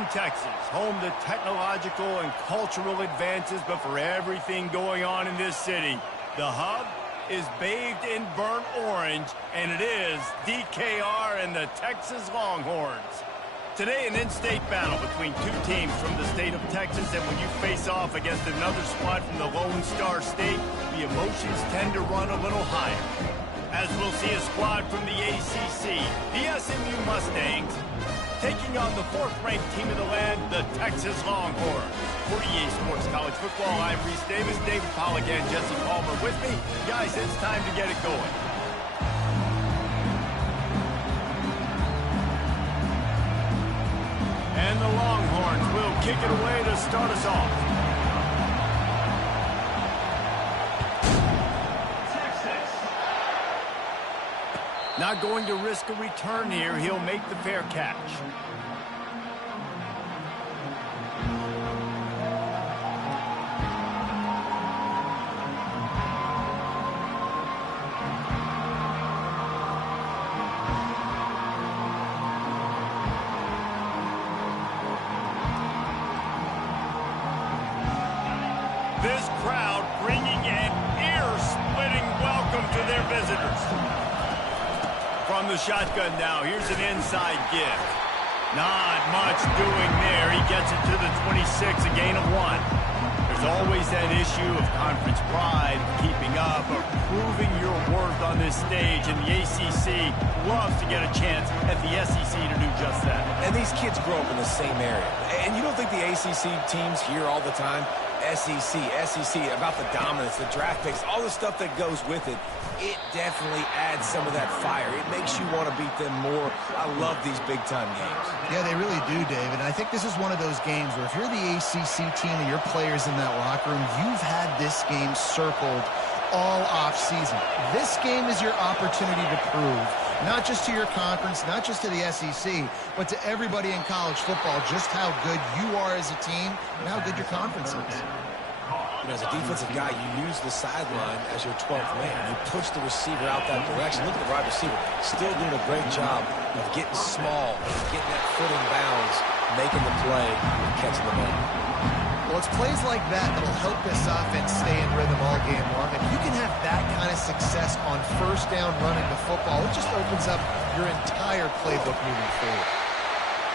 Houston, Texas, home to technological and cultural advances, but for everything going on in this city, the hub is bathed in burnt orange, and it is DKR and the Texas Longhorns. Today, an in-state battle between two teams from the state of Texas, and when you face off against another squad from the Lone Star State, the emotions tend to run a little higher. As we'll see a squad from the ACC, the SMU Mustangs, taking on the fourth-ranked team of the land, the Texas Longhorns. For EA Sports College Football, I'm Reese Davis, David Pollack, and Jesse Palmer with me. Guys, it's time to get it going. And the Longhorns will kick it away to start us off. Not going to risk a return here. He'll make the fair catch. This crowd bringing an ear-splitting welcome to their visitors. From the shotgun now, here's an inside give. Not much doing there. He gets it to the 26, a gain of 1. There's always that issue of conference pride, keeping up, or proving your worth on this stage, and the ACC loves to get a chance at the SEC to do just that. And these kids grow up in the same area. And you don't think the ACC teams hear all the time? SEC, about the dominance, the draft picks, all the stuff that goes with it. It definitely adds some of that fire. It makes you want to beat them more. I love these big-time games. Yeah, they really do, David. And I think this is one of those games where if you're the ACC team and your players in that locker room, you've had this game circled all off-season. This game is your opportunity to prove, not just to your conference, not just to the SEC, but to everybody in college football, just how good you are as a team and how good your conference is. You know, as a defensive guy, you use the sideline as your 12th man. You push the receiver out that direction. Look at the wide receiver. Still doing a great job of getting small, getting that foot in bounds, making the play, and catching the ball. Well, it's plays like that that'll help this offense stay in rhythm all game long. If you can have that kind of success on first down running the football, it just opens up your entire playbook moving forward.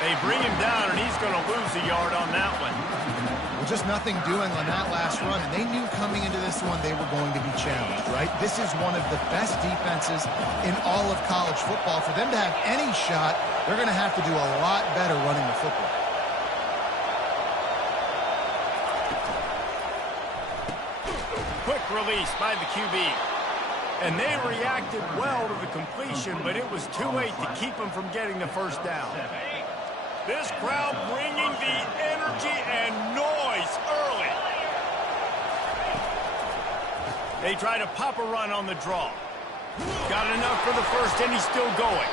They bring him down, and he's going to lose a yard on that one. Well, just nothing doing on that last run, and they knew coming into this one they were going to be challenged, right? This is one of the best defenses in all of college football. For them to have any shot, they're going to have to do a lot better running the football. Quick release by the QB. And they reacted well to the completion, but it was too late to keep them from getting the first down. This crowd bringing the energy and noise early. They try to pop a run on the draw. Got enough for the first, and he's still going.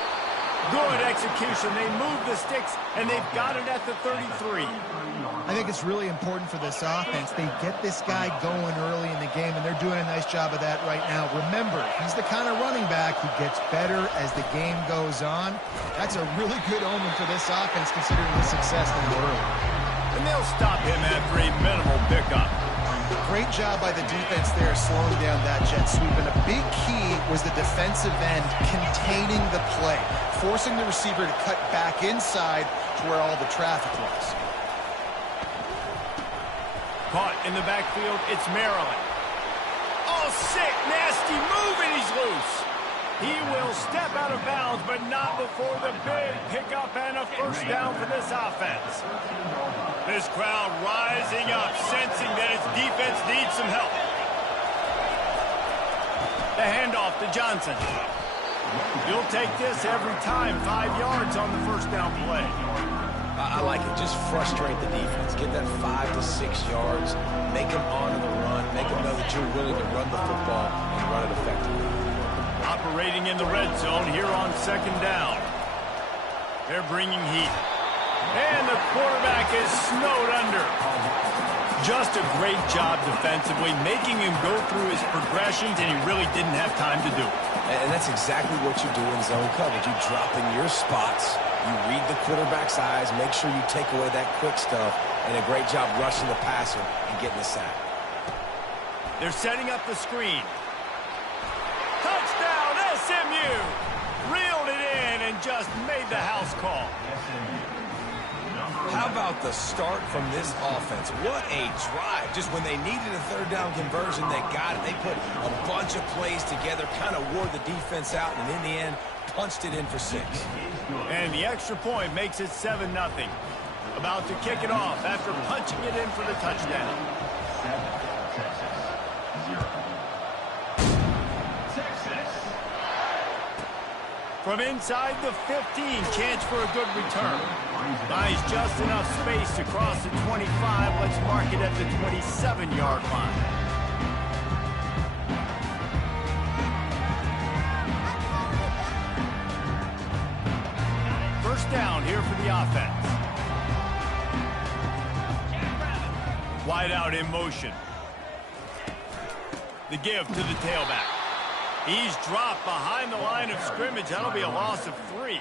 Good execution. They move the sticks, and they've got it at the 33. I think it's really important for this offense. They get this guy going early in the game, and they're doing a nice job of that right now. Remember, he's the kind of running back who gets better as the game goes on. That's a really good omen for this offense, considering the success they were early. And they'll stop him after a minimal pickup. Great job by the defense there, slowing down that jet sweep. And a big key was the defensive end containing the play, forcing the receiver to cut back inside to where all the traffic was. Caught in the backfield, it's Maryland. Oh, sick, nasty move, and he's loose. He will step out of bounds, but not before the big pickup and a first down for this offense. This crowd rising up, sensing that its defense needs some help. The handoff to Johnson. You'll take this every time. 5 yards on the first down play. I like it. Just frustrate the defense. Get that 5 to 6 yards. Make them honor the run. Make them know that you're willing to run the football and run it effectively. Operating in the red zone here on second down. They're bringing heat. And the quarterback is snowed under. Just a great job defensively, making him go through his progressions, and he really didn't have time to do it. And that's exactly what you do in zone coverage. You drop in your spots, you read the quarterback's eyes, make sure you take away that quick stuff, and a great job rushing the passer and getting the sack. They're setting up the screen. Touchdown, SMU! Reeled it in and just made the house call. How about the start from this offense? What a drive. Just when they needed a third down conversion, they got it. They put a bunch of plays together, kind of wore the defense out, and in the end, punched it in for 6. And the extra point makes it 7-0. About to kick it off after punching it in for the touchdown. From inside the 15, chance for a good return. Buys just enough space to cross the 25. Let's mark it at the 27-yard line. First down here for the offense. Wide out in motion. The give to the tailback. He's dropped behind the line of scrimmage. That'll be a loss of 3.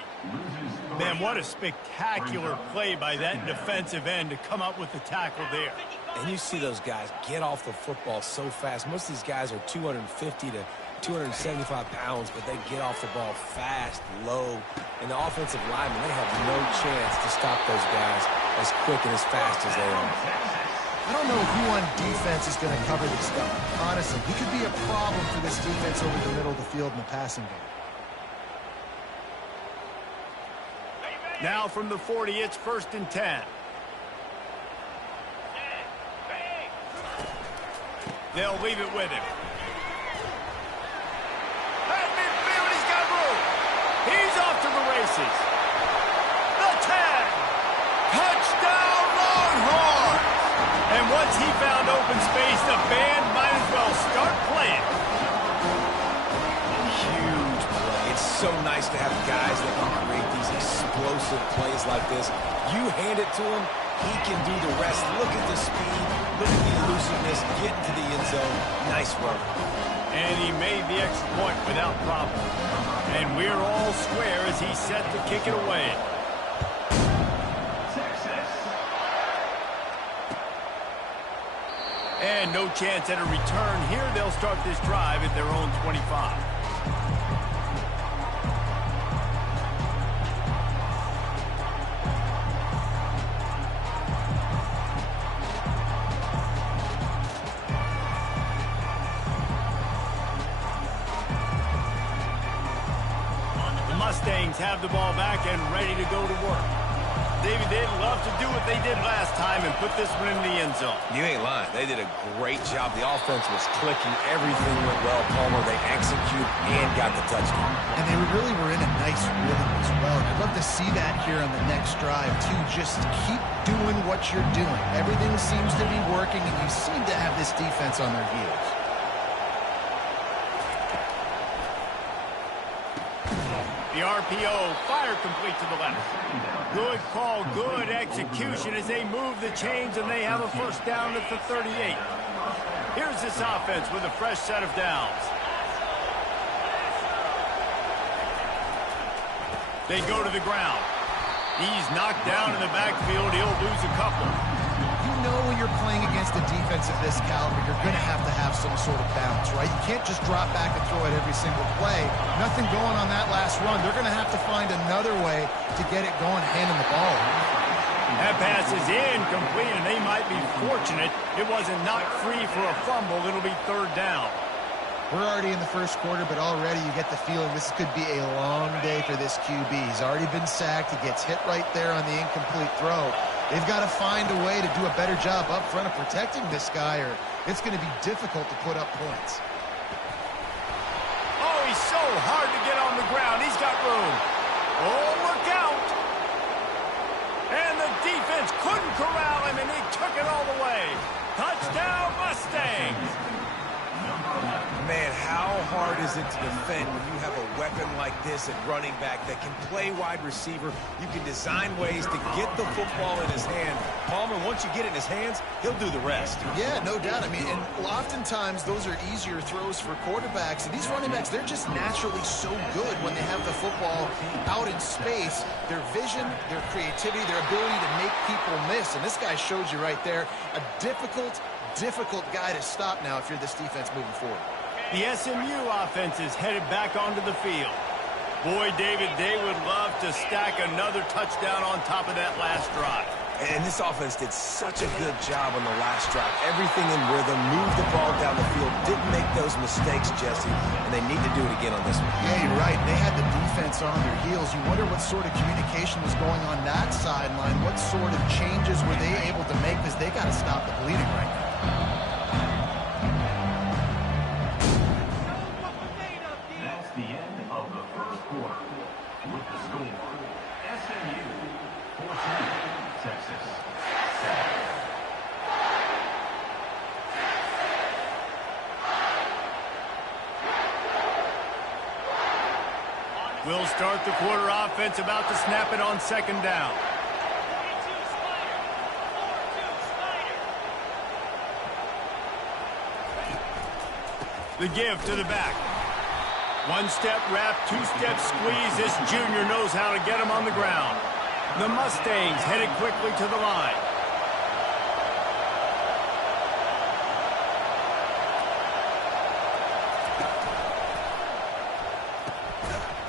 Man, what a spectacular play by that defensive end to come up with the tackle there. And you see those guys get off the football so fast. Most of these guys are 250 to 275 pounds, but they get off the ball fast, low. And the offensive linemen, they have no chance to stop those guys as quick and as fast as they are. I don't know who on defense is going to cover this guy. Honestly, he could be a problem for this defense over the middle of the field in the passing game. Now from the 40, it's 1st and 10. They'll leave it with him. At midfield, he's got room. He's off to the races. The 10. Touchdown, Longhorns! And once he found open space, the band might as well start playing. Huge play. It's so nice to have guys that can create these explosive plays like this. You hand it to him, he can do the rest. Look at the speed, look at the elusiveness, get into the end zone. Nice run. And he made the extra point without problem. And we're all square as he's set to kick it away. And no chance at a return here. They'll start this drive at their own 25. The Mustangs have the ball back and ready to go to work. David, they'd love to do what they did last time and put this one in the end zone. You ain't lying. They did a great job. The offense was clicking. Everything went well, Palmer. They executed and got the touchdown. And they really were in a nice rhythm as well. I'd love to see that here on the next drive, too. Just keep doing what you're doing. Everything seems to be working, and you seem to have this defense on their heels. The RPO, fire complete to the left. Good call, good execution as they move the chains, and they have a first down at the 38. Here's this offense with a fresh set of downs. They go to the ground. He's knocked down in the backfield. He'll lose a couple. You know when you're playing against a defense of this caliber, you're going to have some sort of balance, right? You can't just drop back and throw it every single play. Nothing going on that last run. They're going to have to find another way to get it going, handing the ball. That pass is incomplete, and they might be fortunate it wasn't knocked free for a fumble. It'll be 3rd down. We're already in the first quarter, but already you get the feeling this could be a long day for this QB. He's already been sacked. He gets hit right there on the incomplete throw. They've got to find a way to do a better job up front of protecting this guy, or it's going to be difficult to put up points. Oh, he's so hard to get on the ground. He's got room. Oh, look out. And the defense couldn't corral him, and he took it all the way. Touchdown, Mustangs. Man, how hard is it to defend when you have a weapon like this at running back that can play wide receiver? You can design ways to get the football in his hand. Palmer, once you get it in his hands, he'll do the rest. Yeah, no doubt. I mean, and oftentimes those are easier throws for quarterbacks. And these running backs, they're just naturally so good when they have the football out in space. Their vision, their creativity, their ability to make people miss. And this guy showed you right there a difficult guy to stop now if you're this defense moving forward. The SMU offense is headed back onto the field. Boy, David, they would love to stack another touchdown on top of that last drive. And this offense did such a good job on the last drive. Everything in rhythm, moved the ball down the field, didn't make those mistakes, Jesse, and they need to do it again on this one. Yeah, you're right. They had the defense on their heels. You wonder what sort of communication was going on that sideline. What sort of changes were they able to make, because they got to stop the bleeding right now. That's the end of the first quarter. With the score, SMU 14, Texas 7. We'll start the quarter offense, about to snap it on second down. The give to the back. One-step wrap, two-step squeeze. This junior knows how to get him on the ground. The Mustangs headed quickly to the line.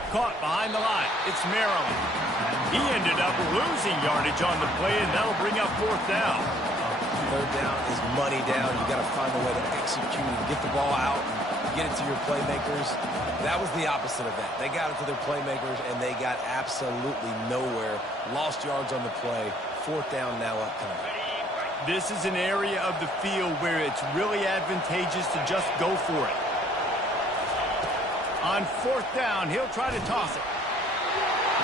Caught behind the line. It's Maryland. He ended up losing yardage on the play, and that'll bring up fourth down. Third down is money down. You got to find a way to execute and get the ball out and get it to your playmakers. That was the opposite of that. They got it to their playmakers, and they got absolutely nowhere. Lost yards on the play. Fourth down now upcoming. This is an area of the field where it's really advantageous to just go for it. On fourth down, he'll try to toss it.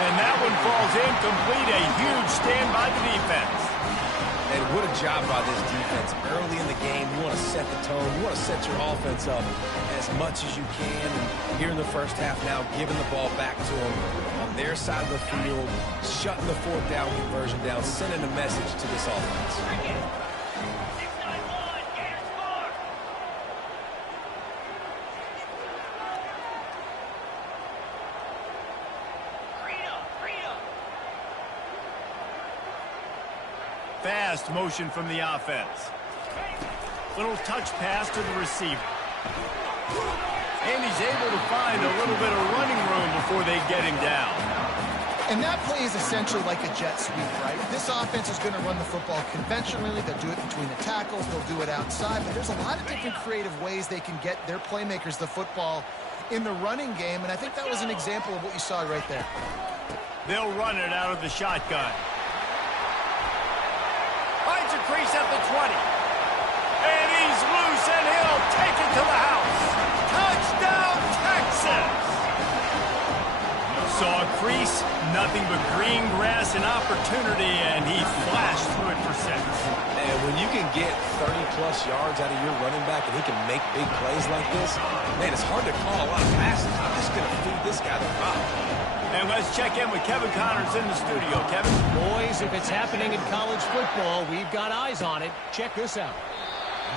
And that one falls incomplete. A huge stand by the defense. And what a job by this defense. Early in the game, you want to set the tone. You want to set your offense up as much as you can. And here in the first half now, giving the ball back to them on their side of the field, shutting the fourth down conversion down, sending a message to this offense. Fast motion from the offense. Little touch pass to the receiver. And he's able to find a little bit of running room before they get him down. And that play is essentially like a jet sweep, right? This offense is going to run the football conventionally. They'll do it between the tackles. They'll do it outside. But there's a lot of different creative ways they can get their playmakers the football in the running game. And I think that was an example of what you saw right there. They'll run it out of the shotgun. Finds a crease at the 20. And he's loose, and he'll take it to the house. Touchdown, Texas! Saw a crease, nothing but green grass and opportunity, and he flashed through it for 6. And when you can get 30-plus yards out of your running back and he can make big plays like this, man, it's hard to call a lot of passes. I'm just going to feed this guy the rock. And let's check in with Kevin Connors in the studio. Kevin? Boys, if it's happening in college football, we've got eyes on it. Check this out.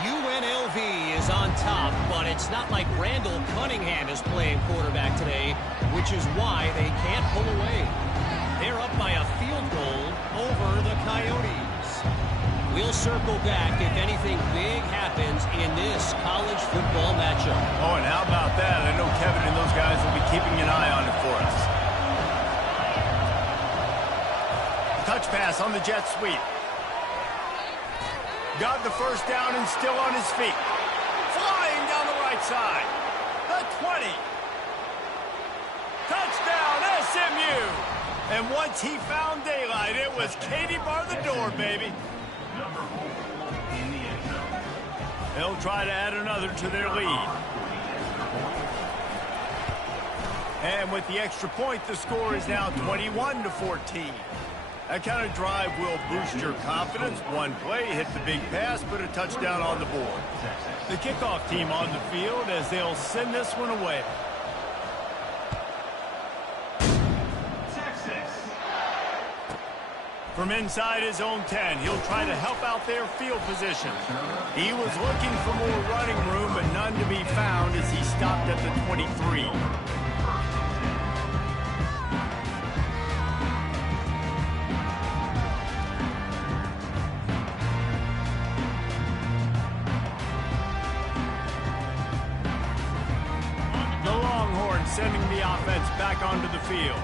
UNLV is on top, but it's not like Randall Cunningham is playing quarterback today, which is why they can't pull away. They're up by a field goal over the Coyotes. We'll circle back if anything big happens in this college football matchup. Oh, and how about that? I know Kevin and those guys will be keeping an eye on it for us. Touch pass on the jet sweep. Got the first down and still on his feet. Flying down the right side. The 20. Touchdown, SMU. And once he found daylight, it was Katie bar the door, baby. Number 4 in the end zone. They'll try to add another to their lead. And with the extra point, the score is now 21-14. That kind of drive will boost your confidence. One play, hit the big pass, put a touchdown on the board. The kickoff team on the field as they'll send this one away. From inside his own 10, he'll try to help out their field position. He was looking for more running room, but none to be found as he stopped at the 23. Sending the offense back onto the field.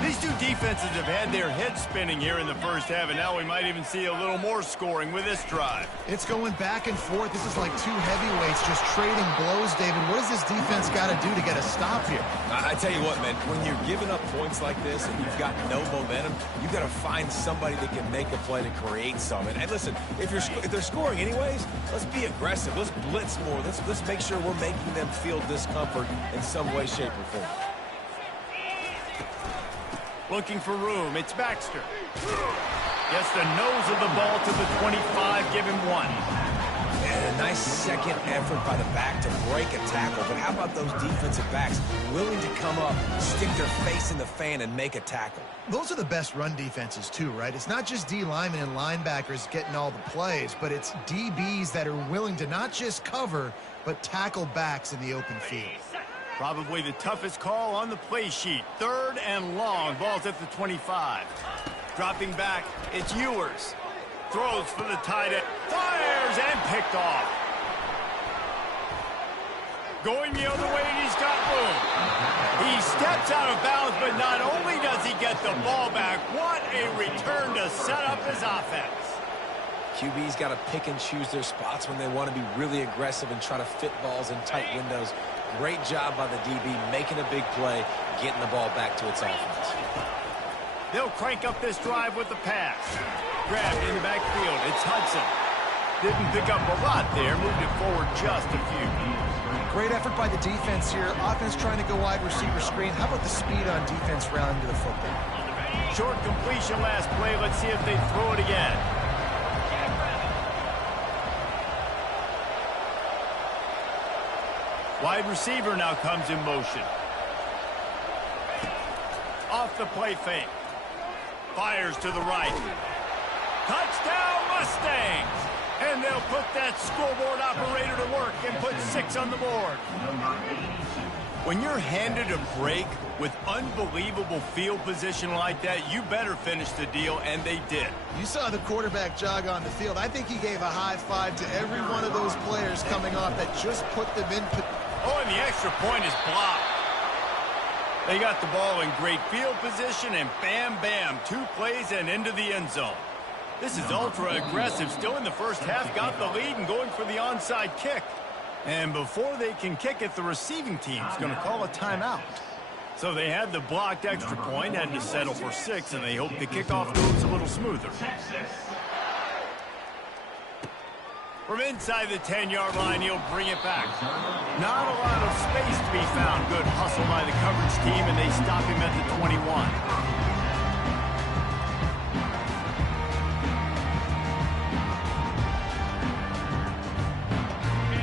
These two defenses have had their heads spinning here in the first half, and now we might even see a little more scoring with this drive. It's going back and forth. This is like two heavyweights just trading blows, David. What does this defense got to do to get a stop here? I tell you what, man, when you're giving up points like this and you've got no momentum, you've got to find somebody that can make a play to create something. And listen, if they're scoring anyways, let's be aggressive. Let's blitz more. Let's make sure we're making them feel discomfort in some way, shape, or form. Looking for room. It's Baxter. Gets the nose of the ball to the 25. Give him one. And a nice second effort by the back to break a tackle. But how about those defensive backs willing to come up, stick their face in the fan, and make a tackle? Those are the best run defenses, too, right? It's not just D linemen and linebackers getting all the plays, but it's DBs that are willing to not just cover, but tackle backs in the open field. Probably the toughest call on the play sheet. 3rd and long. Ball's at the 25. Dropping back, it's Ewers. Throws for the tight end. Fires and picked off. Going the other way, and he's got room. He steps out of bounds, but not only does he get the ball back, what a return to set up his offense. QB's got to pick and choose their spots when they want to be really aggressive and try to fit balls in tight windows. Great job by the DB making a big play, getting the ball back to its offense. They'll crank up this drive with the pass. Grabbed in the backfield. It's Hudson. Didn't pick up a lot there. Moved it forward just a few. Great effort by the defense here. Offense trying to go wide receiver screen. How about the speed on defense rounding to the football? Short completion last play. Let's see if they throw it again. Wide receiver now comes in motion. Off the play fake. Fires to the right. Touchdown Mustangs! And they'll put that scoreboard operator to work and put 6 on the board. When you're handed a break with unbelievable field position like that, you better finish the deal, and they did. You saw the quarterback jog on the field. I think he gave a high five to every one of those players coming off that just put them in. Oh, and the extra point is blocked. They got the ball in great field position, and bam, bam, 2 plays and into the end zone. This is ultra-aggressive. Still in the first half, got the lead and going for the onside kick. And before they can kick it, the receiving team's going to call a timeout. So they had the blocked extra point, had to settle for 6, and they hope the kickoff goes a little smoother. From inside the 10-yard line, he'll bring it back. Not a lot of space to be found. Good hustle by the coverage team, and they stop him at the 21.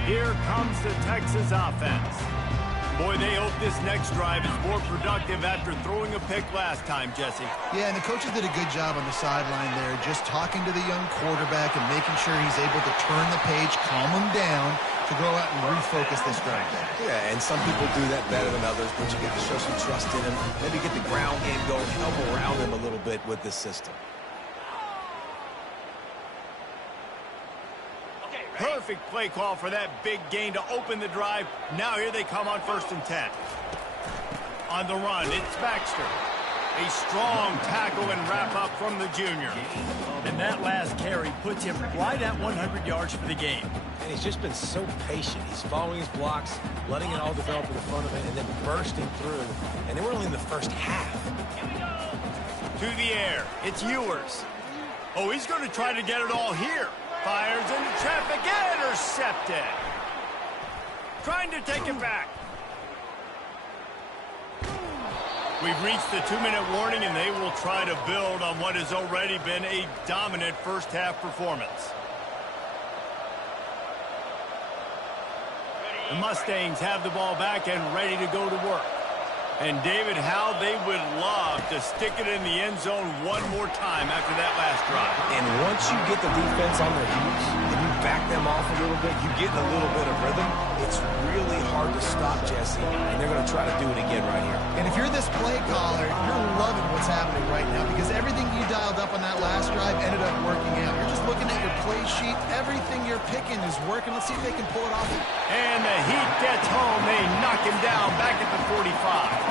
Here comes the Texas offense. Boy, they hope this next drive is more productive after throwing a pick last time, Jesse. Yeah, and the coaches did a good job on the sideline there, just talking to the young quarterback and making sure he's able to turn the page, calm him down to go out and refocus this drive. Yeah, and some people do that better than others, but you get to show some trust in him, maybe get the ground game going, help around him a little bit with this system. Perfect play call for that big gain to open the drive. Now here they come on 1st and 10. On the run, it's Baxter. A strong tackle and wrap up from the junior. And that last carry puts him right at 100 yards for the game. And he's just been so patient. He's following his blocks, letting it all develop in front of him, and then bursting through. And they were only in the first half. To the air, it's Ewers. Oh, he's going to try to get it all here. Fires into traffic, intercepted. Trying to take it back. We've reached the 2-minute warning, and they will try to build on what has already been a dominant first-half performance. The Mustangs have the ball back and ready to go to work. And, David, how they would love to stick it in the end zone one more time after that last drive. And once you get the defense on their heels and you back them off a little bit, you get a little bit of rhythm, it's really hard to stop, Jesse, and they're going to try to do it again right here. And if you're this play caller, you're loving what's happening right now because everything you dialed up on that last drive ended up working out. You're just looking at your play sheet. Everything you're picking is working. Let's see if they can pull it off. And the Heat gets home. They knock him down back at the 45.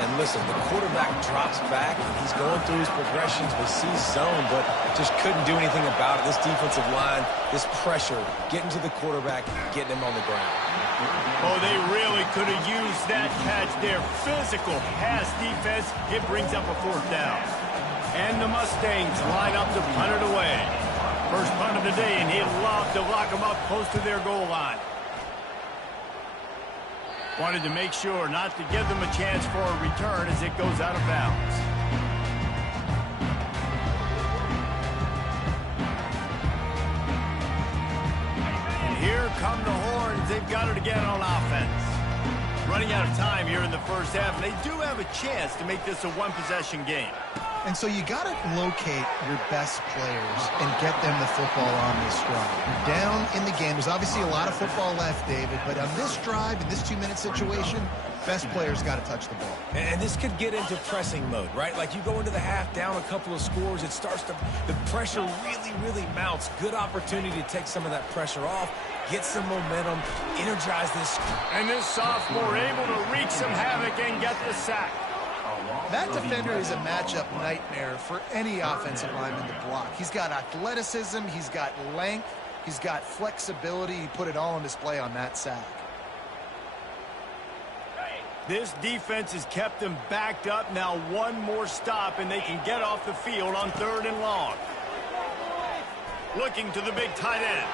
And listen, the quarterback drops back, and he's going through his progressions, but sees zone, but just couldn't do anything about it. This defensive line, this pressure, getting to the quarterback, getting him on the ground. Oh, they really could have used that catch there. Physical pass defense. It brings up a 4th down. And the Mustangs line up to punt it away. First punt of the day, and he'd love to lock them up close to their goal line. Wanted to make sure not to give them a chance for a return as it goes out of bounds. And here come the Horns. They've got it again on offense. Running out of time here in the first half, and they do have a chance to make this a one-possession game. And so you got to locate your best players and get them the football on this drive. You're down in the game. There's obviously a lot of football left, David, but on this drive, in this 2-minute situation, best players got to touch the ball. And this could get into pressing mode, right? Like you go into the half down a couple of scores, it starts to, the pressure really mounts. Good opportunity to take some of that pressure off, get some momentum, energize this. And this sophomore able to wreak some havoc and get the sack. That defender is a matchup nightmare for any offensive lineman to block. He's got athleticism, he's got length, he's got flexibility. He put it all on display on that sack. This defense has kept them backed up. Now one more stop, and they can get off the field on 3rd and long. Looking to the big tight end.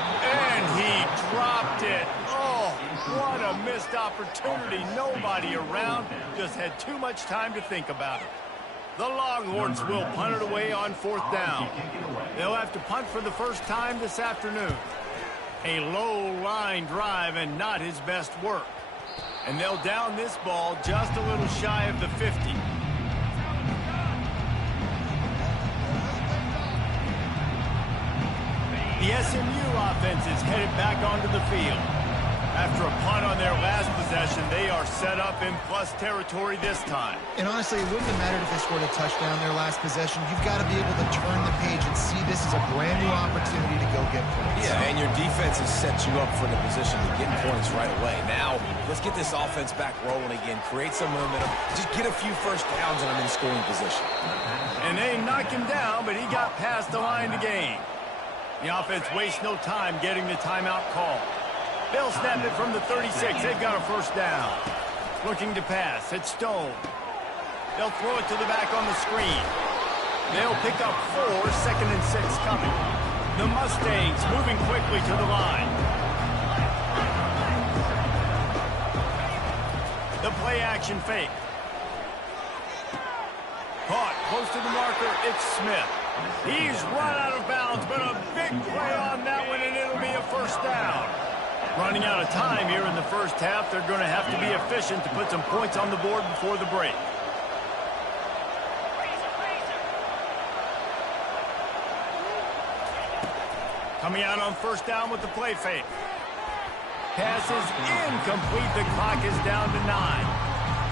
And he dropped it. Oh, what a missed opportunity. Nobody around. Just had too much time to think about it. The Longhorns will punt it away on 4th down. They'll have to punt for the first time this afternoon. A low line drive and not his best work. And they'll down this ball just a little shy of the 50. The SMU offense is headed back onto the field. After a punt on their last possession, they are set up in plus territory this time. And honestly, it wouldn't have mattered if they scored a touchdown their last possession. You've got to be able to turn the page and see this as a brand new opportunity to go get points. Yeah, and your defense has set you up for the position to get points right away. Now, let's get this offense back rolling again, create some momentum, just get a few first downs and I'm in scoring position. And they knocked him down, but he got past the line to gain. The offense wastes no time getting the timeout call. They'll snap it from the 36. They've got a first down. Looking to pass. It's Stone. They'll throw it to the back on the screen. They'll pick up 4, 2nd and 6 coming. The Mustangs moving quickly to the line. The play action fake. Caught close to the marker. It's Smith. He's run out of bounds, but a big play on that one, and it'll be a first down. Running out of time here in the first half. They're going to have to be efficient to put some points on the board before the break. Coming out on first down with the play fake. Pass is incomplete. The clock is down to 9.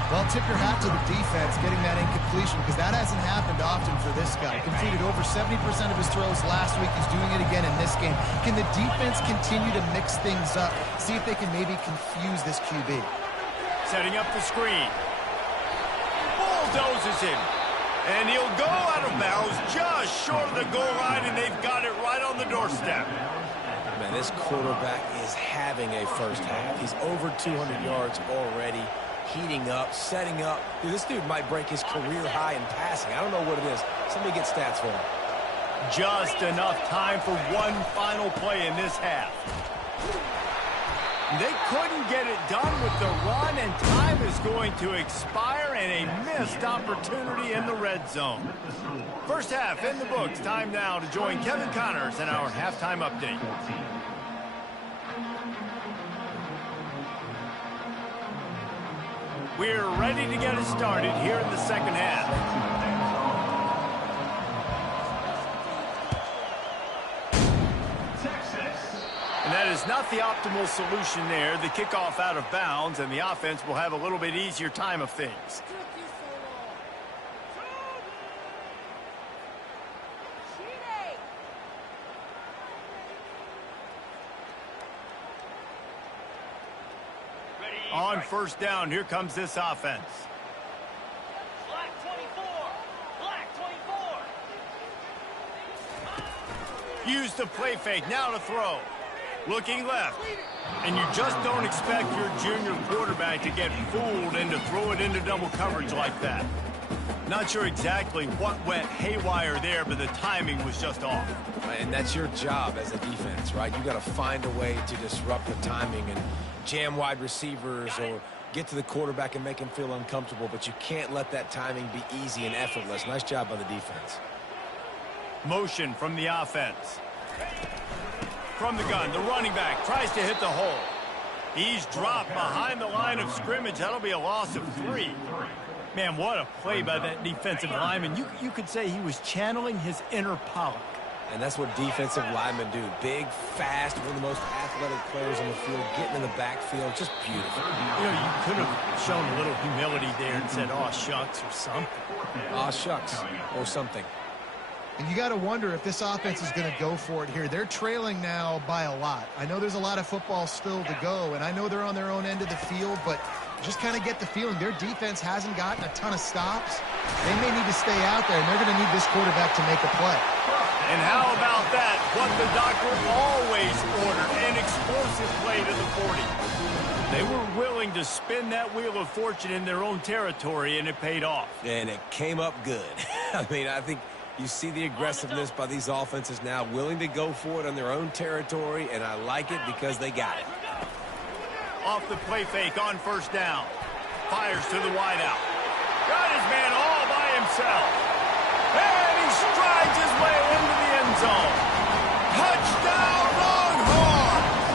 Well, tip your hat to the defense getting that incompletion because that hasn't happened often for this guy. Completed over 70% of his throws last week. He's doing it again in this game. Can the defense continue to mix things up? See if they can maybe confuse this QB. Setting up the screen. Bulldozes him. And he'll go out of bounds just short of the goal line, and they've got it right on the doorstep. Man, this quarterback is having a first half. He's over 200 yards already. Heating up, setting up. Dude, this dude might break his career high in passing. I don't know what it is. Somebody get stats for him. Just enough time for one final play in this half. They couldn't get it done with the run, and time is going to expire and a missed opportunity in the red zone. First half in the books. Time now to join Kevin Connors in our halftime update. We're ready to get it started here in the second half. And that is not the optimal solution there. The kickoff out of bounds, and the offense will have a little bit easier time of things. On first down, here comes this offense. Black 24. Black 24. Use the play fake, now to throw. Looking left. And you just don't expect your junior quarterback to get fooled and to throw it into double coverage like that. Not sure exactly what went haywire there, but the timing was just off. And that's your job as a defense, right? You got to find a way to disrupt the timing and jam wide receivers or get to the quarterback and make him feel uncomfortable, but you can't let that timing be easy and effortless. Nice job by the defense. Motion from the offense. From the gun, the running back tries to hit the hole. He's dropped behind the line of scrimmage. That'll be a loss of 3. Man, what a play by that defensive lineman. You could say he was channeling his inner Pollock. And that's what defensive linemen do. Big, fast, one of the most athletic players on the field, getting in the backfield. Just beautiful. You know, you could have shown a little humility there and said, "Aw, shucks," or something. Aw, shucks, or something. And you got to wonder if this offense is going to go for it here. They're trailing now by a lot. I know there's a lot of football still to go, and I know they're on their own end of the field, but just kind of get the feeling their defense hasn't gotten a ton of stops. They may need to stay out there, and they're going to need this quarterback to make a play. And how about that? What the doctor always ordered, an explosive play to the 40. They were willing to spin that wheel of fortune in their own territory, and it paid off. And it came up good. I mean, I think you see the aggressiveness by these offenses now, willing to go for it on their own territory, and I like it because they got it. Off the play fake on first down. Fires to the wideout. Got his man all by himself. And he strides his way into the end zone. Touchdown, Longhorns!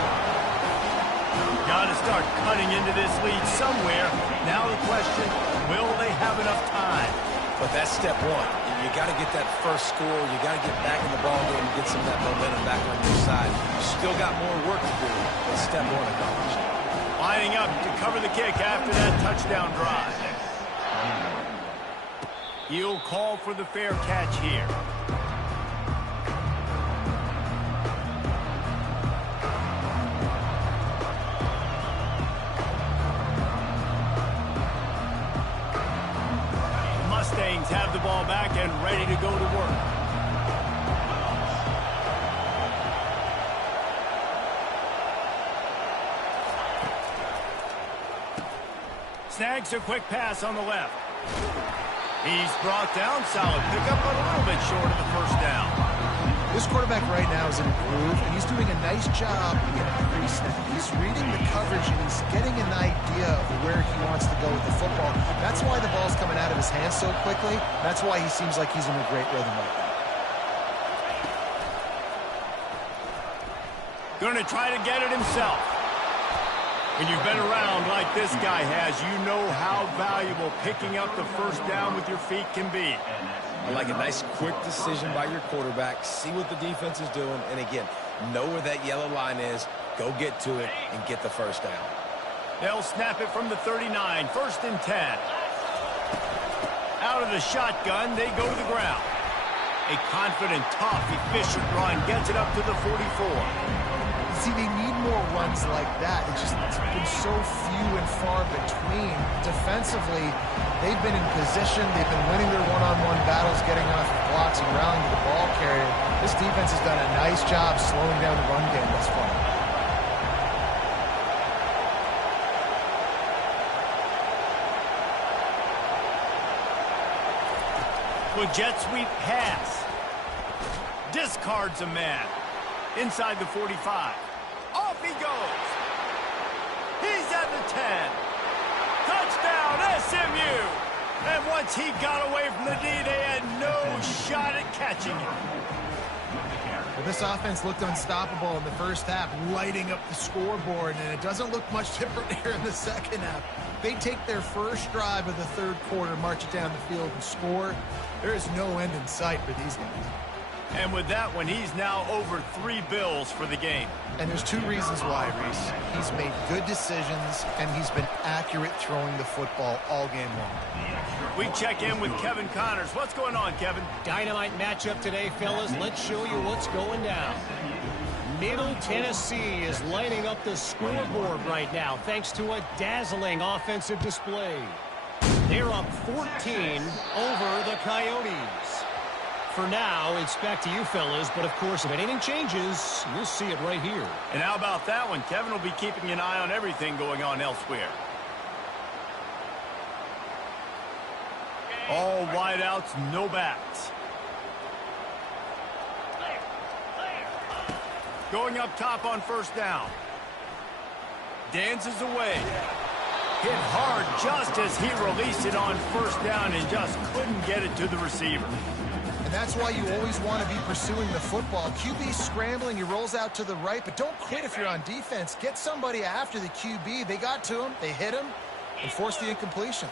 Got to start cutting into this lead somewhere. Now the question, will they have enough time? But that's step one. You got to get that first score. You got to get back in the ball game and get some of that momentum back on your side. You still got more work to do, but step one accomplished. Lining up to cover the kick after that touchdown drive. He'll call for the fair catch here. The Mustangs have the ball back and ready to go to work. Snags a quick pass on the left. He's brought down. Solid pickup, but a little bit short of the first down. This quarterback right now is in a groove, and he's doing a nice job in pre-snap. He's reading the coverage, and he's getting an idea of where he wants to go with the football. That's why the ball's coming out of his hands so quickly. That's why he seems like he's in a great rhythm right now. Going to try to get it himself. When you've been around like this guy has, you know how valuable picking up the first down with your feet can be. I like a nice quick decision by your quarterback. See what the defense is doing. And again, know where that yellow line is. Go get to it and get the first down. They'll snap it from the 39. First and 10. Out of the shotgun, they go to the ground. A confident, tough, efficient run gets it up to the 44. See, they need more runs like that. It's been so few and far between. Defensively, they've been in position. They've been winning their one-on-one battles, getting off the blocks and rallying to the ball carrier. This defense has done a nice job slowing down the run game thus far. Well, jet sweep pass. Discards a man. Inside the 45. Off he goes. the 10. Touchdown, SMU! And once he got away from the D, they had no shot at catching him. Well, this offense looked unstoppable in the first half, lighting up the scoreboard, and it doesn't look much different here in the second half. They take their first drive of the third quarter, march it down the field, and score. There is no end in sight for these guys. And with that one, he's now over 3 bills for the game. And there's 2 reasons why, Reese. He's made good decisions, and he's been accurate throwing the football all game long. We check in with Kevin Connors. What's going on, Kevin? Dynamite matchup today, fellas. Let's show you what's going down. Middle Tennessee is lighting up the scoreboard right now thanks to a dazzling offensive display. They're up 14 over the Coyotes. For now, it's back to you, fellas, but of course, if anything changes, you'll see it right here. And how about that one? Kevin will be keeping an eye on everything going on elsewhere. All wideouts, no backs. Going up top on first down. Dances away. Hit hard just as he released it on first down and just couldn't get it to the receiver. And that's why you always want to be pursuing the football. QB scrambling, he rolls out to the right, but don't quit if you're on defense. Get somebody after the QB. They got to him, they hit him, and forced the incompletion.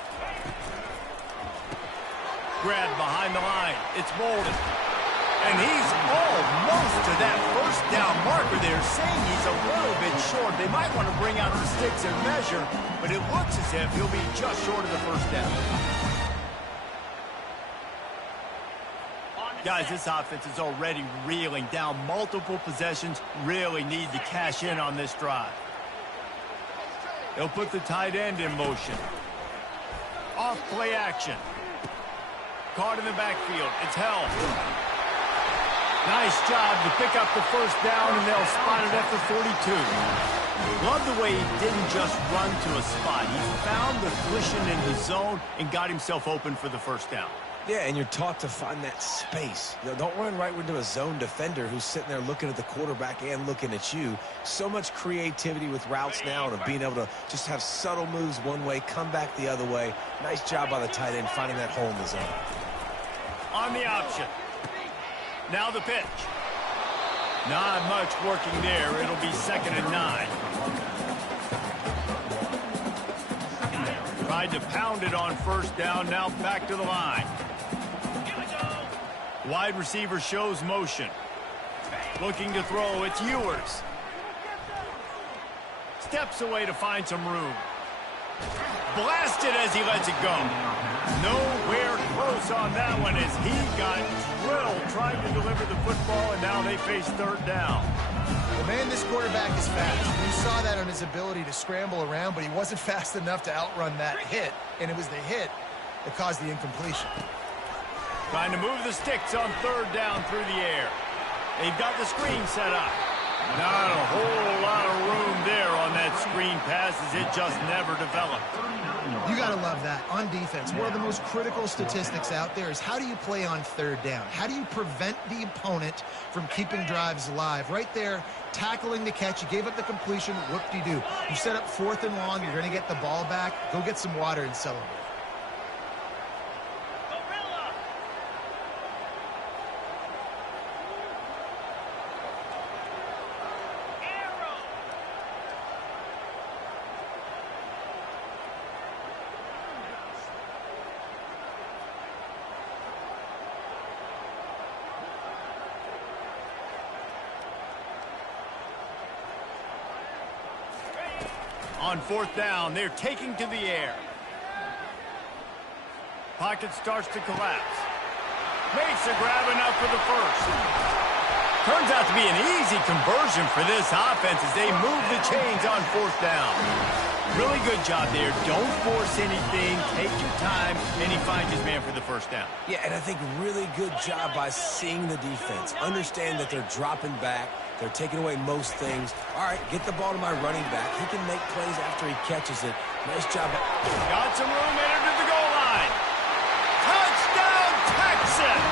Grab behind the line. It's Bolden. And he's almost to that first down marker there, saying he's a little bit short. They might want to bring out the sticks and measure, but it looks as if he'll be just short of the first down. Guys, this offense is already reeling down multiple possessions. Really need to cash in on this drive. They'll put the tight end in motion. Off play action. Caught in the backfield. It's held. Nice job to pick up the first down, and they'll spot it after 42. Love the way he didn't just run to a spot. He found the cushion in the zone and got himself open for the first down. Yeah, and you're taught to find that space. You know, don't run right into a zone defender who's sitting there looking at the quarterback and looking at you. So much creativity with routes now and of being able to just have subtle moves one way, come back the other way. Nice job by the tight end finding that hole in the zone. On the option. Now the pitch. Not much working there. It'll be 2nd and 9. Tried to pound it on first down. Now back to the line. Wide receiver shows motion. Looking to throw. It's Ewers. Steps away to find some room. Blasted as he lets it go. Nowhere close on that one as he got drilled trying to deliver the football, and now they face 3rd down. Well, man, this quarterback is fast. You saw that on his ability to scramble around, but he wasn't fast enough to outrun that hit, and it was the hit that caused the incompletion. Trying to move the sticks on 3rd down through the air. They've got the screen set up. Not a whole lot of room there on that screen pass as it just never developed. You got to love that. On defense, one of the most critical statistics out there is how do you play on 3rd down? How do you prevent the opponent from keeping drives alive? Right there, tackling the catch. You gave up the completion. Whoop-de-doo. You set up 4th and long. You're going to get the ball back. Go get some water and celebrate. On 4th down, they're taking to the air. Pocket starts to collapse. Makes a grab enough for the first. Turns out to be an easy conversion for this offense as they move the chains on 4th down. Really good job there. Don't force anything. Take your time, and he finds his man for the first down. Yeah, and I think really good job by seeing the defense. Understand that they're dropping back. They're taking away most things. All right, get the ball to my running back. He can make plays after he catches it. Nice job. Got some room, entered to the goal line. Touchdown, Texas!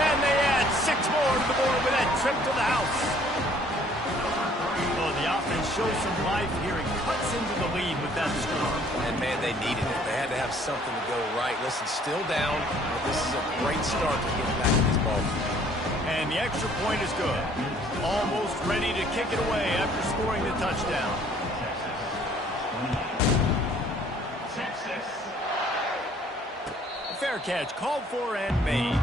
And they add 6 more to the board with that trip to the house. Well, the offense shows some life here and cuts into the lead with that score. And, man, they needed it. They had to have something to go right. Listen, still down, but this is a great start to get back to this ball game. And the extra point is good. Almost ready to kick it away after scoring the touchdown. Texas. Fair catch called for and made.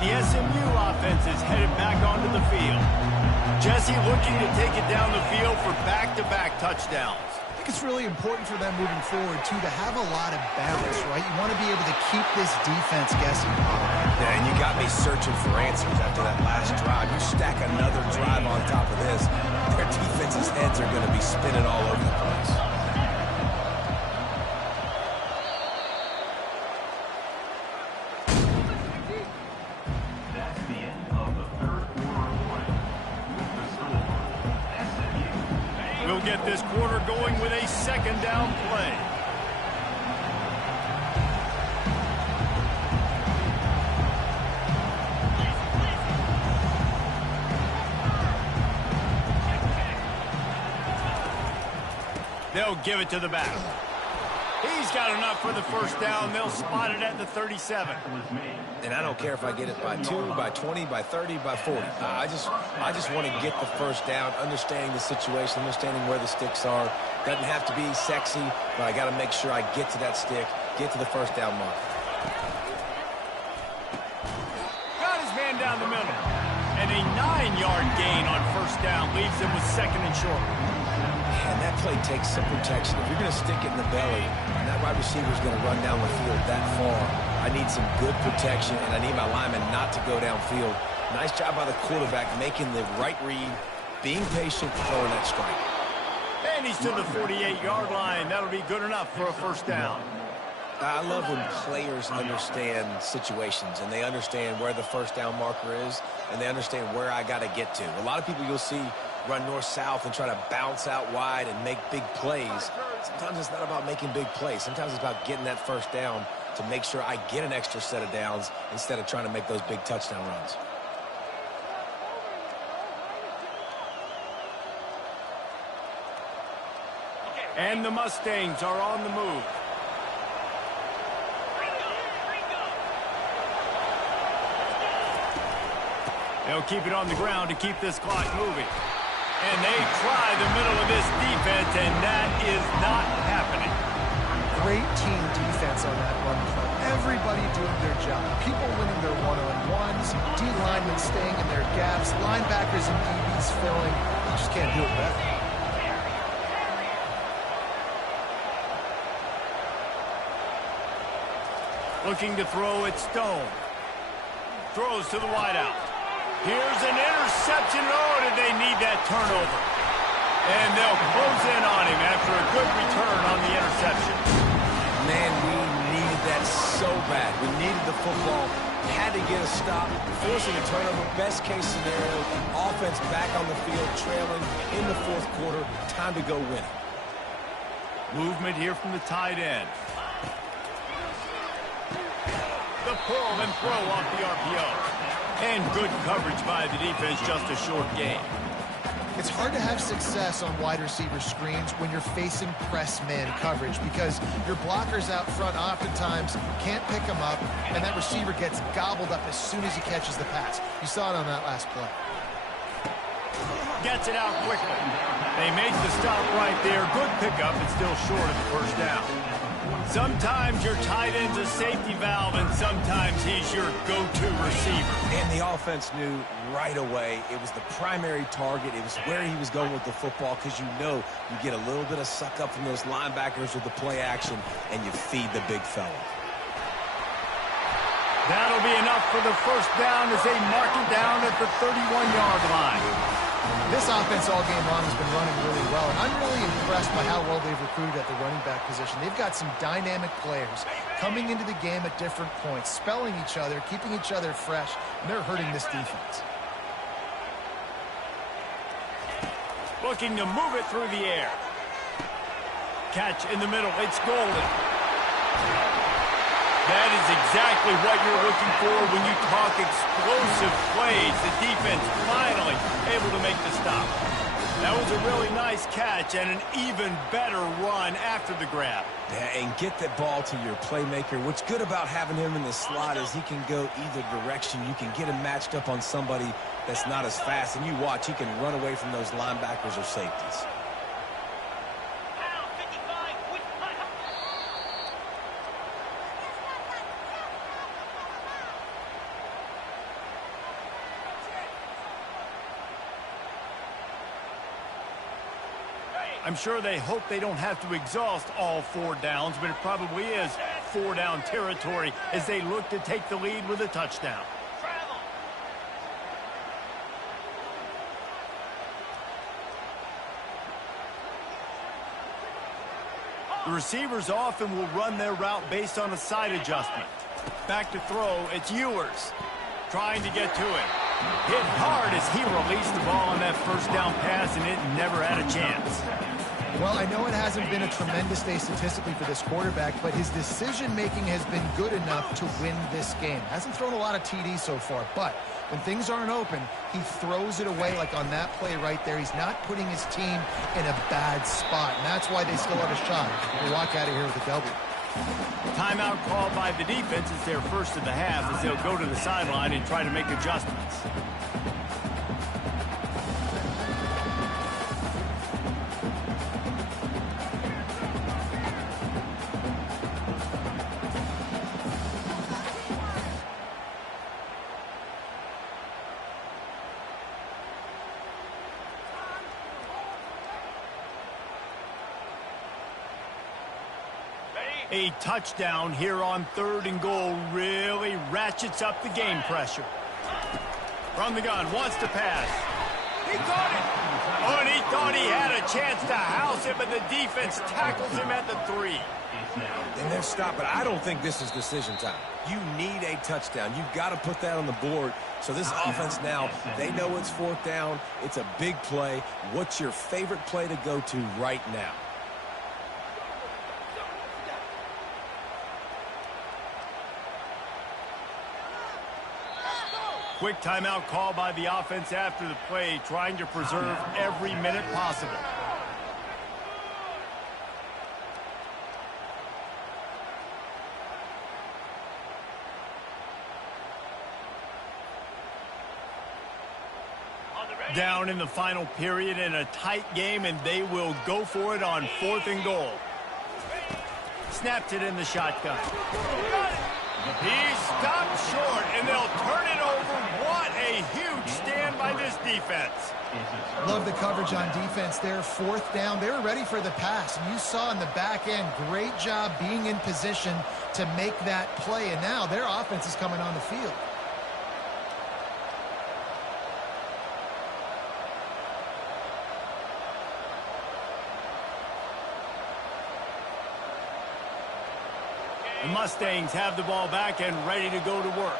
The SMU offense is headed back onto the field. Jesse looking to take it down the field for back-to-back touchdowns. I think it's really important for them moving forward, too, to have a lot of balance, right? You want to be able to keep this defense guessing. Yeah, and you got me searching for answers after that last drive. You stack another drive on top of this, their defense's heads are going to be spinning all over the place. That's the end of the third quarter of play. With the score, SMU. We'll get this quarter going with a second down play. They'll give it to the back. He's got enough for the first down. They'll spot it at the 37. And I don't care if I get it by 2, by 20, by 30, by 40. I just want to get the first down, understanding the situation, understanding where the sticks are. Doesn't have to be sexy, but I got to make sure I get to that stick, get to the first down mark. Got his man down the middle. And a 9-yard gain on first down leaves him with second and short. And that play takes some protection. If you're going to stick it in the belly, and that wide receiver is going to run down the field that far, I need some good protection, and I need my lineman not to go downfield. Nice job by the quarterback making the right read, being patient, throwing that strike. And he's to the 48-yard line. That'll be good enough for a first down. I love when players understand situations, and they understand where the first down marker is, and they understand where I got to get to. A lot of people you'll see run north-south and try to bounce out wide and make big plays. Sometimes it's not about making big plays. Sometimes it's about getting that first down to make sure I get an extra set of downs instead of trying to make those big touchdown runs. And the Mustangs are on the move. They'll keep it on the ground to keep this clock moving. And they try the middle of this defense, and that is not happening. Great team defense on that run play. Everybody doing their job. People winning their one-on-ones, D-linemen staying in their gaps, linebackers and DBs filling. You just can't do it better. Looking to throw it, Stone. Throws to the wideout. Here's an interception. Oh, did they need that turnover? And they'll close in on him after a good return on the interception. Man, we needed that so bad. We needed the football. Had to get a stop. Forcing a turnover. Best case scenario. Offense back on the field, trailing in the fourth quarter. Time to go win it. Movement here from the tight end. The pull and throw off the RPO. And good coverage by the defense, just a short gain. It's hard to have success on wide receiver screens when you're facing press man coverage because your blockers out front oftentimes can't pick them up, and that receiver gets gobbled up as soon as he catches the pass. You saw it on that last play. Gets it out quickly. They make the stop right there. Good pickup, and still short of the first down. Sometimes your tight end's a safety valve, and sometimes he's your go-to receiver. And the offense knew right away it was the primary target. It was where he was going with the football because you know you get a little bit of suck up from those linebackers with the play action, and you feed the big fella. That'll be enough for the first down as they mark it down at the 31-yard line. This offense all game long has been running really well, and I'm really impressed by how well they've recruited at the running back position. They've got some dynamic players coming into the game at different points, spelling each other, keeping each other fresh, and they're hurting this defense. Looking to move it through the air. Catch in the middle. It's Golden. That is exactly what you're looking for when you talk explosive plays. The defense finally able to make the stop. That was a really nice catch and an even better run after the grab. Yeah, and get the ball to your playmaker. What's good about having him in the slot is he can go either direction. You can get him matched up on somebody that's not as fast, and you watch, he can run away from those linebackers or safeties. Pound 55 with punt. I'm sure they hope they don't have to exhaust all 4 downs, but it probably is 4-down territory as they look to take the lead with a touchdown. Travel. The receivers often will run their route based on a side adjustment. Back to throw, it's Ewers trying to get to it. Hit hard as he released the ball on that first down pass, and it never had a chance. Well, I know it hasn't been a tremendous day statistically for this quarterback, but his decision-making has been good enough to win this game. Hasn't thrown a lot of TDs so far, but when things aren't open, he throws it away like on that play right there. He's not putting his team in a bad spot, and that's why they still have a shot to walk out of here with a W. Timeout called by the defense is their first of the half as they'll go to the sideline and try to make adjustments. A touchdown here on 3rd and goal really ratchets up the game pressure. From the gun, wants to pass. He caught it. Oh, and he thought he had a chance to house it, but the defense tackles him at the 3. And they're stopping. I don't think this is decision time. You need a touchdown. You've got to put that on the board. So this offense now, they know it's 4th down. It's a big play. What's your favorite play to go to right now? Quick timeout call by the offense after the play, trying to preserve every minute possible. Down in the final period in a tight game, and they will go for it on 4th and goal. Snapped it in the shotgun. He stopped short, and they'll turn it over. What a huge stand by this defense. Love the coverage on defense there. 4th down. They were ready for the pass. And you saw in the back end, great job being in position to make that play. And now their offense is coming on the field. The Mustangs have the ball back and ready to go to work.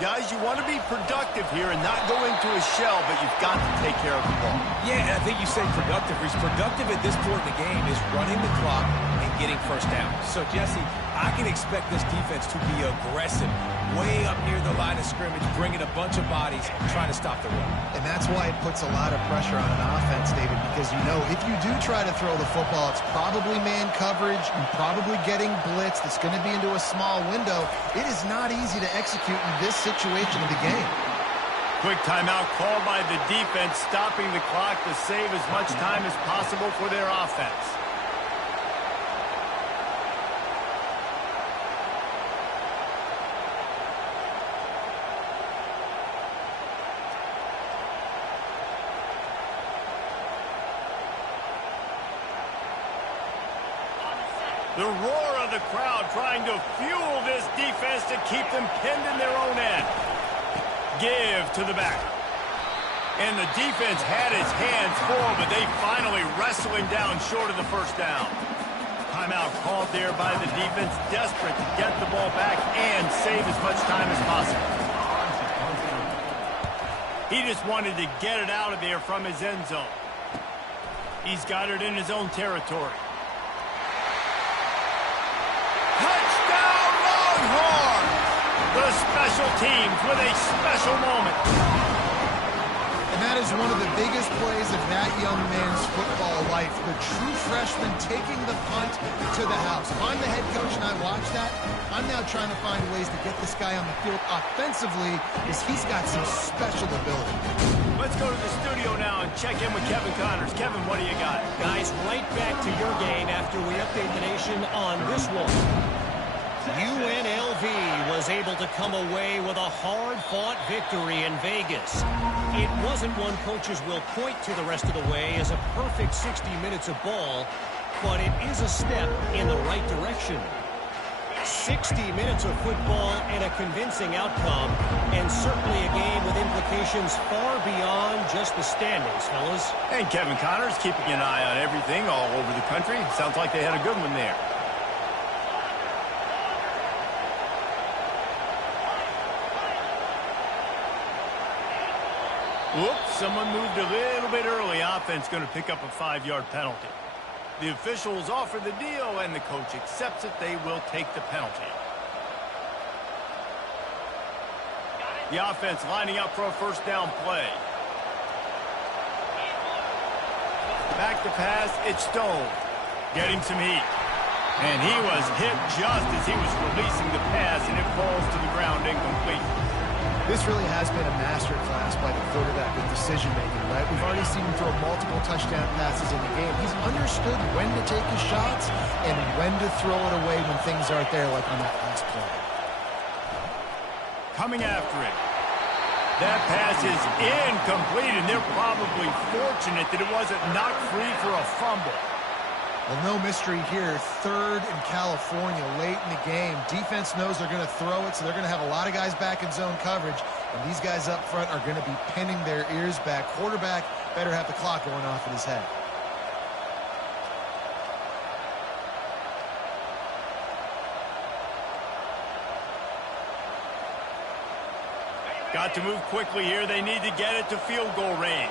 Guys, you want to be productive here and not go into a shell, but you've got to take care of the ball. Yeah, and I think you said productive. He's productive at this point in the game is running the clock and getting 1st down. So, Jesse, I can expect this defense to be aggressive, way up near the line of scrimmage, bringing a bunch of bodies, trying to stop the run. And that's why it puts a lot of pressure on an offense, David, because you know if you do try to throw the football, it's probably man coverage and probably getting blitzed. It's going to be into a small window. It is not easy to execute in this situation of the game. Quick timeout called by the defense, stopping the clock to save as much time as possible for their offense. The roar of the crowd trying to fuel this defense to keep them pinned in their own end. Give to the back. And the defense had its hands full, but they finally wrestle him down short of the 1st down. Timeout called there by the defense, desperate to get the ball back and save as much time as possible. He just wanted to get it out of there from his end zone. He's got it in his own territory. Touchdown, The special teams with a special moment. And that is one of the biggest plays of that young man's football life. The true freshman taking the punt to the house. If I'm the head coach and I watch that, I'm now trying to find ways to get this guy on the field offensively because he's got some special ability. Let's go to the studio now and check in with Kevin Connors. Kevin, what do you got? Guys, right back to your game after we update the nation on this one. UNLV was able to come away with a hard-fought victory in Vegas. It wasn't one coaches will point to the rest of the way as a perfect 60 minutes of ball, but it is a step in the right direction. 60 minutes of football and a convincing outcome, and certainly a game with implications far beyond just the standings, fellas. And Kevin Connors keeping an eye on everything all over the country. Sounds like they had a good one there. Whoops, someone moved a little bit early. Offense going to pick up a 5-yard penalty. The officials offer the deal, and the coach accepts it. They will take the penalty. The offense lining up for a first down play. Back to pass, it's Stone. Getting some heat. And he was hit just as he was releasing the pass, and it falls to the ground incomplete. This really has been a masterclass by the quarterback with decision-making, right? We've already seen him throw multiple touchdown passes in the game. He's understood when to take his shots and when to throw it away when things aren't there, like on that last play. Coming after it. That pass is incomplete, and they're probably fortunate that it wasn't knocked free for a fumble. Well, no mystery here. Third in California late in the game. Defense knows they're going to throw it, so they're going to have a lot of guys back in zone coverage. And these guys up front are going to be pinning their ears back. Quarterback better have the clock going off in his head. Got to move quickly here. They need to get it to field goal range.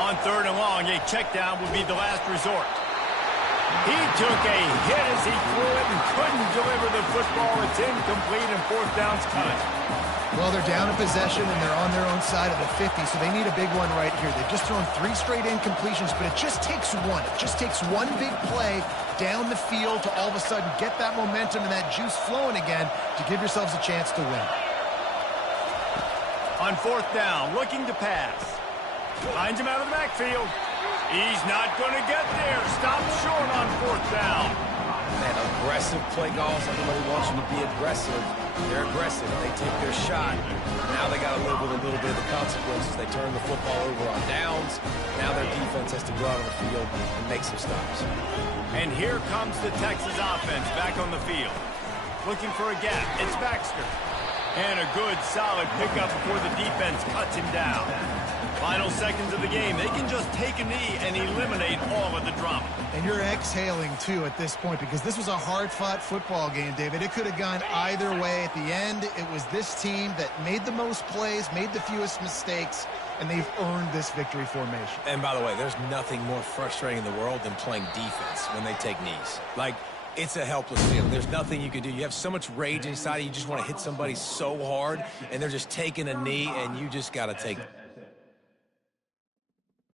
On third and long, a check down would be the last resort. He took a hit as he threw it and couldn't deliver the football. It's incomplete and fourth down's coming. Well, they're down in possession and they're on their own side of the 50, so they need a big one right here. They've just thrown 3 straight incompletions, but it just takes one. It just takes one big play down the field to all of a sudden get that momentum and that juice flowing again to give yourselves a chance to win. On fourth down, looking to pass. Finds him out of the backfield. He's not going to get there. Stop short on fourth down. Man, aggressive play calls. Everybody wants you to be aggressive. They're aggressive. They take their shot. Now they got to live with a little bit of the consequences. They turn the football over on downs. Now their defense has to go out on the field and make some stops. And here comes the Texas offense back on the field. Looking for a gap. It's Baxter. And a good, solid pickup before the defense cuts him down. Final seconds of the game. They can just take a knee and eliminate all of the drama. And you're exhaling, too, at this point, because this was a hard-fought football game, David. It could have gone either way. At the end, it was this team that made the most plays, made the fewest mistakes, and they've earned this victory formation. And by the way, there's nothing more frustrating in the world than playing defense when they take knees. Like, it's a helpless feeling. There's nothing you can do. You have so much rage inside. You just want to hit somebody so hard, and they're just taking a knee, and you just got to take